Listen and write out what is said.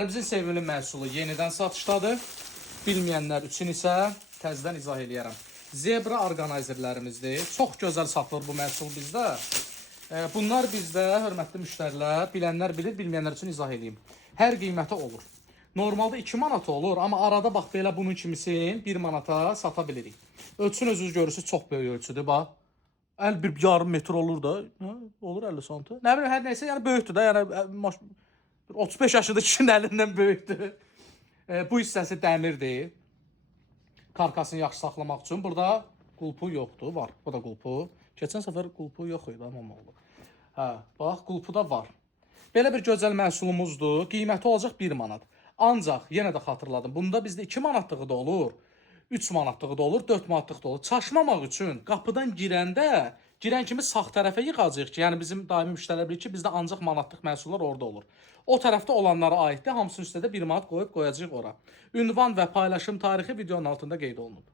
Bizim sevimli məhsulu yenidən satışdadır. Bilməyənlər üçün isə təzədən izah eləyərəm. Zebra orqanayzerlərimizdir. Çox gözəl satılır bu məhsul bizdə. Bunlar bizdə, hörmətli müştərilər, bilənlər bilir, bilməyənlər üçün izah eləyim. Hər qiyməti olur. Normalda 2 manata olur, amma arada bax belə bunun kimisin 1 manata sata bilirik. Ölçün özünüz görürsünüz, çox böyük ölçüdür, bax. Bir yarım metr olur da, olur 50 sm. Nə bilim, hər nəysə, yəni böyükdür da, yəni 35 yaşında kişinin əlindən böyükdür. Bu hissəsi dəmirdir. Karkasını yaxşı saxlamaq üçün. Burada qulpu yoxdur, var. Bu da qulpu. Keçən səfər qulpu yox idi, amma oldu. Hə, bax, qulpu da var. Belə bir gözəl məhsulumuzdur. Qiyməti olacaq 1 manat. Ancaq, yenə də xatırladım, bunda bizdə 2 manatlığı da olur, 3 manatlığı da olur, 4 manatlığı da olur. Çaşmamaq üçün qapıdan girən kimi sağ tərəfə yığacaq ki, yəni bizim daimi müştərilər bilir ki, bizdə ancaq manatlıq məhsullar orada olur. O tərəfdə olanlara aiddir, hamısının üstə də 1 manat qoyub qoyacaq ora. Ünvan və paylaşım tarixi videonun altında qeyd olunub.